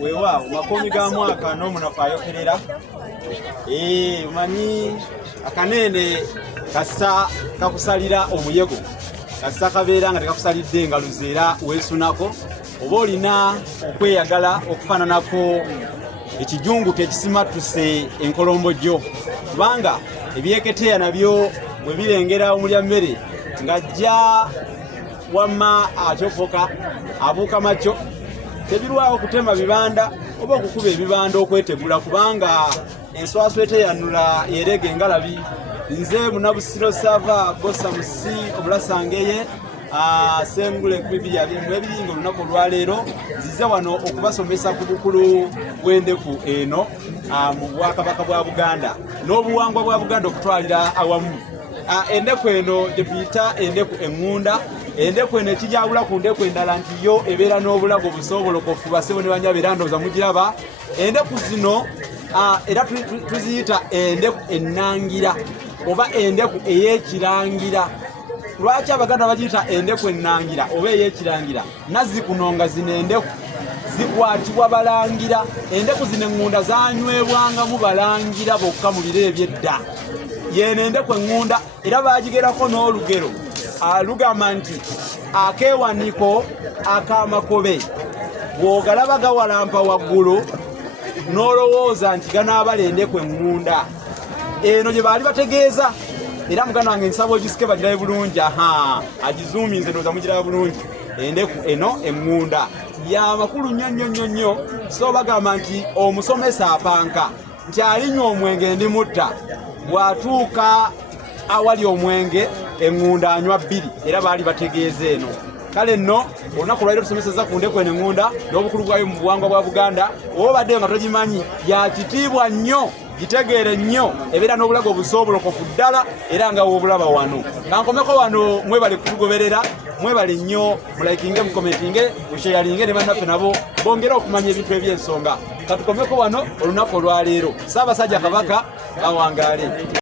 weewaawo makomi ga mwaka n'omunafu ayokerera omanyi akanene kasa kakusalira omuyego kasa kabeera nga tekakusalidde nga luzeera weesunako oba olina okweyagala okufaananako ekijungu tekisimattuse enkolombojjo kubanga ebyeketeya nabyo bwe birengera omulya mmere ng'ajja wamma atyofoka abuuka makyo tebirwawo kutema bibanda oba okukuba ebibanda okwetegula kubanga enswaswa eteyanula yerege engalabi. Nze Munabusiro Sava Bosa Musi Obulasangeye Sengule kwibiri nga olunaku olwaleero nzize wano okubasomesa ku bukulu bw'endeku eno mu Bwakabaka bwa Buganda n'obuwangwa bwa Buganda okutwalira awamu. Endeku eno gye tuyita endeku eŋŋunda. Endeku eno ekijawula ku ndeku endala nti yo ebeera n'obulago busobolokofu basebo ne banyabeera ndowooza mugiraba. Endeku zino era tuziyita endeku ennangira oba endeku ey'ekirangira. Lwaki Abaganda bagiyita endeku ennangira oba ey'ekirangira? Nazikunonga zino endeku zikwatibwa balangira. Endeku zino eŋŋunda zanywebwangamu balangira bokka mu biro eby'edda. Yeno endeku eŋŋunda era baagigerako n'olugero lugamba nti akeewaniko ak'amakobe bw'ogalaba gawalampa waggulu n'olowooza nti ganaabala endeku eŋŋunda. Eno gye baali bategeeza era muganda wange nsaba ogisike bagirabe bulungi. Agizuuminze ndowooza mugiraba bulungi. Endeku eno eŋŋunda ya makulu nnyo so bagamba nti omusomesa apanka nti alinywa omwenge ndimutta bw'atuuka awali omwenge eŋŋunda anywa bbiri era baali bategeeza eno. Kale nno olunaku lwaliro tusomeseza ku ndeku eno eŋŋunda n'obukulu bwayo mu buwangwa bwa Buganda. Oba obaddeyo nga togimanyi ya kitiibwa nnyo gitegeere nnyo ebeera n'obulago obusobolokofu ddala era nga woobulaba wano. Kankomeko wano mwebale kutugoberera mwebale nnyo mulayikinge mukomentinge musheyalinge ne bannaffe nabo bongere okumanya ebintu eby'ensonga. Katukomeko wano olunaku olwaleero. Ssaabasajja Kabaka awangaale.